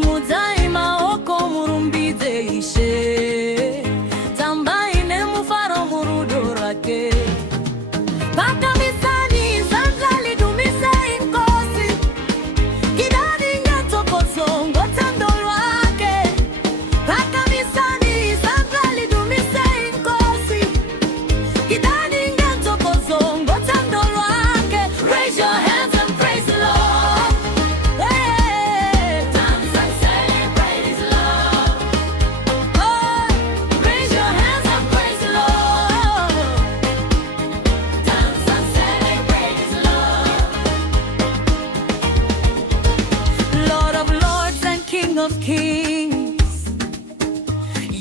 mutima daima oko murumbize ishe tambaine mufaro murudorake paka misani zanzali dumise inkosi kidani ngatoko zongo tandolwake paka misani zanzali dumise inkosi kidani ngatoko zongo tandolwake. Raise your hands and praise the Lord. Hey, dance and celebrate His love. Oh, raise your hands and praise the Lord. Dance and celebrate His love. Lord of lords and King of kings,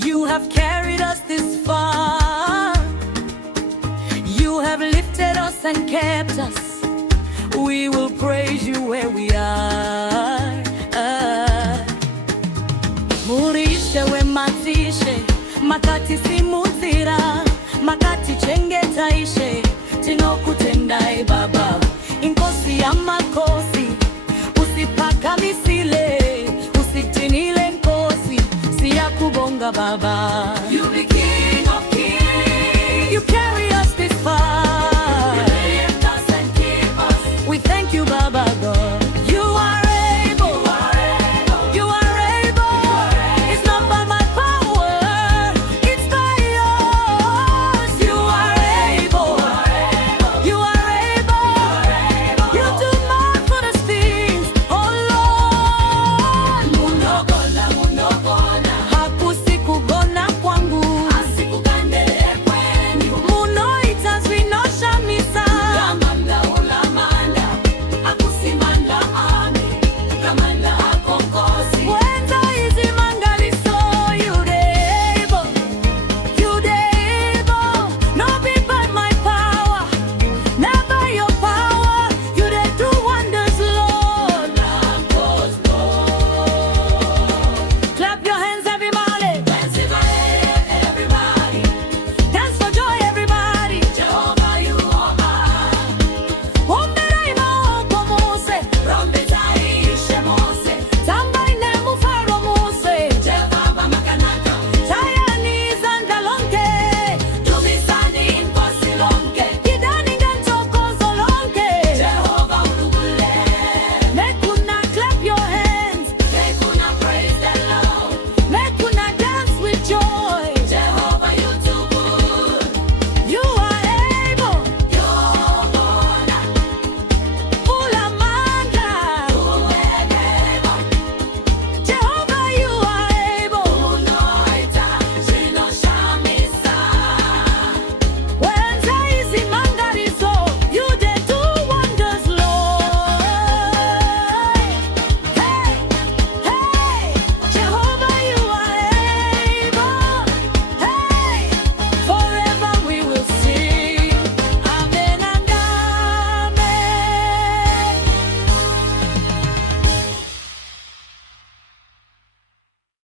you have carried us this far. You have lifted us and kept us. We will praise you where we are. Murishe we matishe makati simuzira makati chenge taishe tinokutendai Baba inkosi ya makosi usipaka misile usitinile nkosi siya kubonga Baba.